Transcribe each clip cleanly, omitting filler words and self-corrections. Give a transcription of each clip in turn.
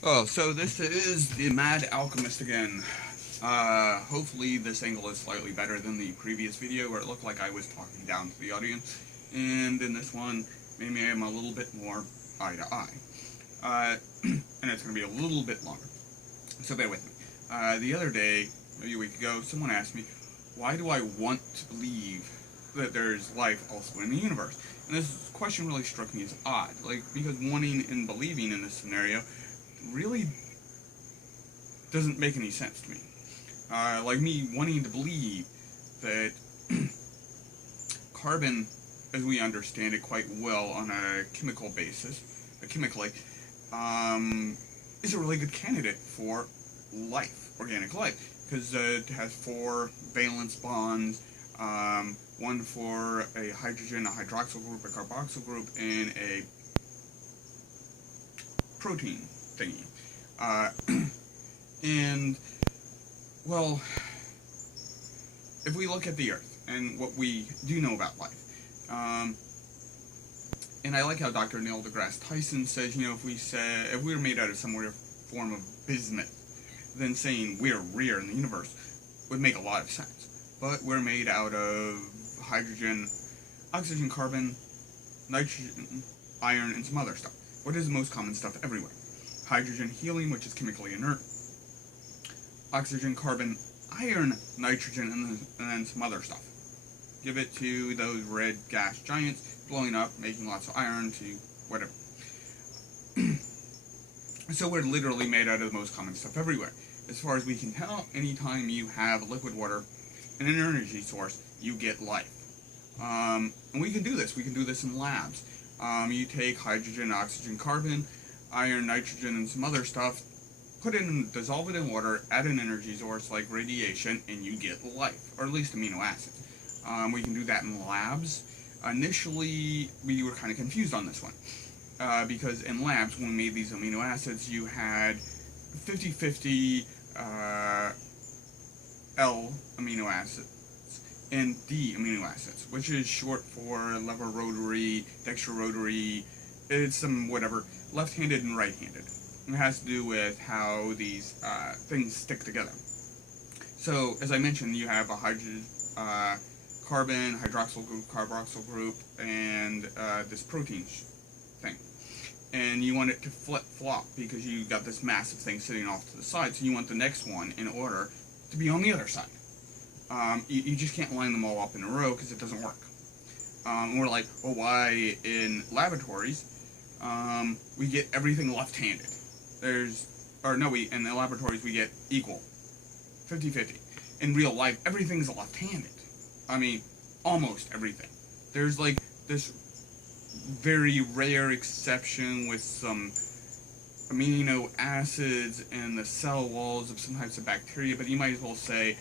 Oh, so this is the Mad Alchemist again. Hopefully this angle is slightly better than the previous video where it looked like I was talking down to the audience. And in this one, maybe I'm a little bit more eye to eye. And it's going to be a little bit longer. So bear with me. The other day, maybe a week ago, someone asked me, why do I want to believe that there's life elsewhere in the universe? And this question really struck me as odd. Because wanting and believing in this scenario really doesn't make any sense to me. Like me wanting to believe that carbon, as we understand it quite well on a chemical basis, chemically, is a really good candidate for life, organic life, because it has 4 valence bonds, one for a hydrogen, a hydroxyl group, a carboxyl group, and a protein thingy. Uh, and, well, if we look at the Earth and what we do know about life, and I like how Dr. Neil deGrasse Tyson says, if we were made out of some weird form of bismuth, then saying we're rare in the universe would make a lot of sense. But we're made out of hydrogen, oxygen, carbon, nitrogen, iron, and some other stuff. What is the most common stuff everywhere? Hydrogen, helium, which is chemically inert, oxygen, carbon, iron, nitrogen, and then some other stuff. Give it to those red gas giants, blowing up, making lots of iron to whatever. So we're literally made out of the most common stuff everywhere. As far as we can tell, anytime you have liquid water and an energy source, you get life. And we can do this. We can do this in labs. You take hydrogen, oxygen, carbon, iron, nitrogen, and some other stuff, dissolve it in water, add an energy source like radiation, and you get life, or at least amino acids. We can do that in labs. Initially, we were kind of confused on this one. Because in labs, when we made these amino acids, you had 50-50 L amino acids and D amino acids, which is short for lever rotary, dextrorotary, it's some whatever, left-handed and right-handed. It has to do with how these things stick together. So, as I mentioned, you have a hydrogen, carbon, hydroxyl group, carboxyl group, and this protein thing. And you want it to flip-flop because you got this massive thing sitting off to the side, so you want the next one in order to be on the other side. You just can't line them all up in a row because it doesn't work. We're like, well, why in laboratories we get everything left-handed? In the laboratories we get equal, 50-50. In real life, everything's left-handed. I mean, almost everything. There's like this very rare exception with some amino acids and the cell walls of some types of bacteria, but you might as well say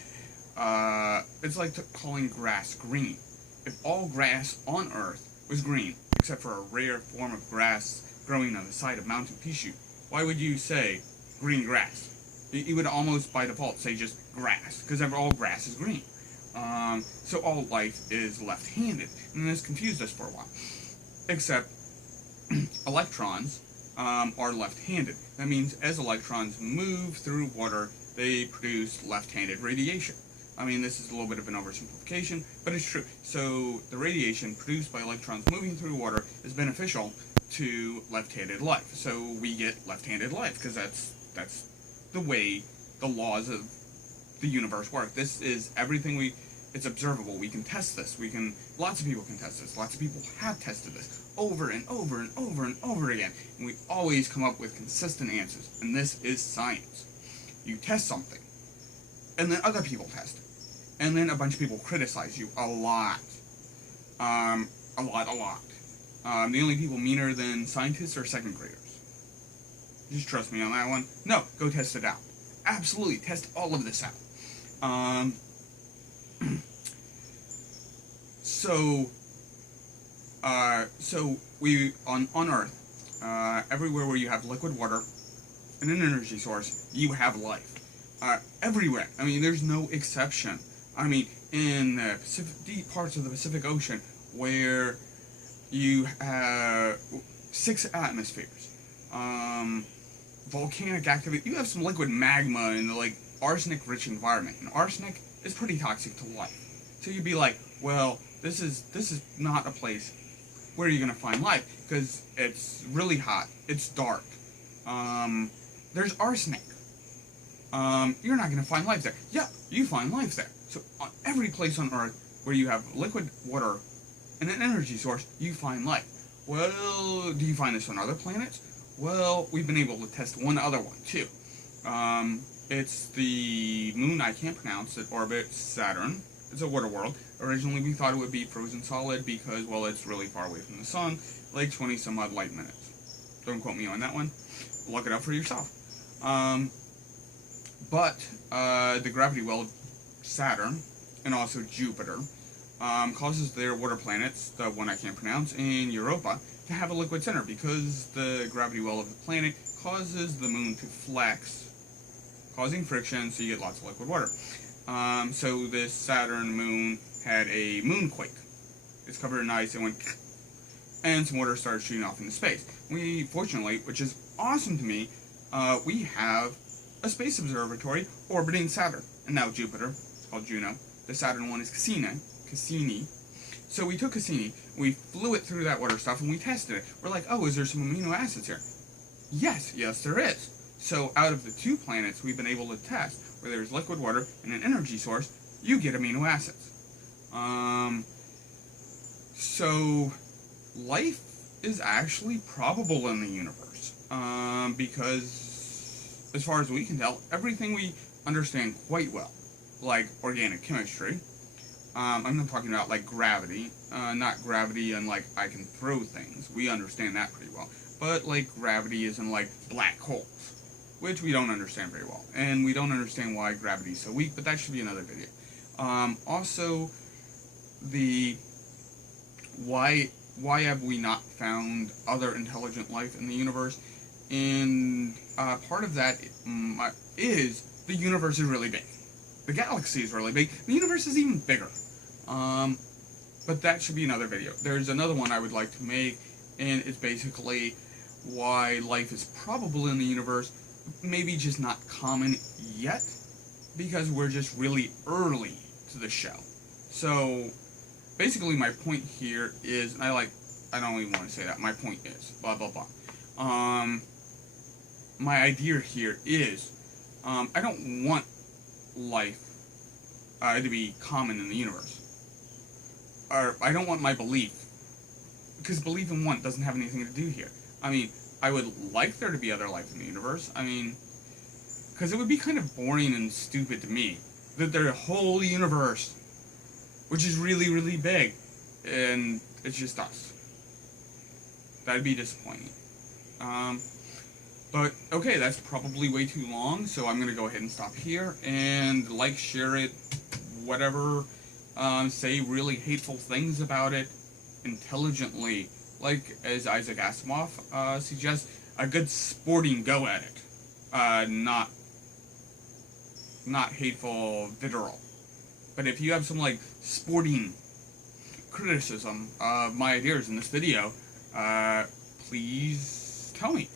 it's like calling grass green. If all grass on Earth was green, except for a rare form of grass growing on the side of Mountain Pishu, why would you say green grass? You would almost by default say just grass, because all grass is green. So all life is left-handed, and this confused us for a while. Except electrons are left-handed. That means as electrons move through water, they produce left-handed radiation. I mean, this is a little bit of an oversimplification, but it's true. So the radiation produced by electrons moving through water is beneficial to left-handed life. So we get left-handed life because that's the way the laws of the universe work. This is everything it's observable. We can test this. Lots of people can test this. Lots of people have tested this over and over and over and over again. And we always come up with consistent answers. And this is science. You test something, and then other people test it. And then a bunch of people criticize you a lot. A lot. The only people meaner than scientists are second graders. Just trust me on that one. No, go test it out. Absolutely, test all of this out. So we on Earth, everywhere where you have liquid water and an energy source, you have life. Everywhere. I mean, there's no exception. I mean, in the deep parts of the Pacific Ocean, where you have 6 atmospheres, volcanic activity. You have some liquid magma in the like arsenic-rich environment, and arsenic is pretty toxic to life. So you'd be like, well, this is not a place where you're gonna find life because it's really hot, it's dark. There's arsenic. You're not gonna find life there. Yeah, you find life there. So on every place on Earth where you have liquid water and an energy source, you find life. Well, do you find this on other planets? Well, we've been able to test one other one too. It's the moon I can't pronounce that orbits Saturn. It's a water world. Originally, we thought it would be frozen solid because, well, it's really far away from the sun, like 20 some odd light minutes. Don't quote me on that one. Look it up for yourself. But the gravity well of Saturn and also Jupiter causes their water planets, the one I can't pronounce, in Europa, to have a liquid center because the gravity well of the planet causes the moon to flex, causing friction, so you get lots of liquid water. So this Saturn moon had a moonquake. It's covered in ice and went, and some water started shooting off into space. We, fortunately, which is awesome to me, we have a space observatory orbiting Saturn, and now Jupiter. It's called Juno. The Saturn one is Cassini. So we took Cassini, we flew it through that water stuff, and we tested it. We're like, oh, is there some amino acids here? Yes, there is. So out of the 2 planets we've been able to test, where there's liquid water and an energy source, you get amino acids. So life is actually probable in the universe, because as far as we can tell, everything we understand quite well, like organic chemistry. I'm not talking about like gravity, not gravity and like I can throw things. We understand that pretty well. But like gravity is in like black holes, which we don't understand very well. And we don't understand why gravity is so weak, but that should be another video. Also, why have we not found other intelligent life in the universe? And part of that is the universe is really big. The galaxy is really big. The universe is even bigger. But that should be another video. There's another one I would like to make, and it's basically why life is probable in the universe, maybe just not common yet, because we're just really early to the show. So, basically my point here is, and I don't even want to say that, my point is, blah blah blah. My idea here is, I don't want life to be common in the universe. Or, I don't want my belief, because belief in one doesn't have anything to do here. I mean, I would like there to be other life in the universe. I mean, because it would be kind of boring and stupid to me that there's a whole universe, which is really, really big, and it's just us. That'd be disappointing. But, okay, that's probably way too long, so I'm going to go ahead and stop here, and like, share it, whatever, say really hateful things about it intelligently, like, as Isaac Asimov suggests, a good sporting go at it, not hateful vitriol. But if you have some, like, sporting criticism of my ideas in this video, please tell me.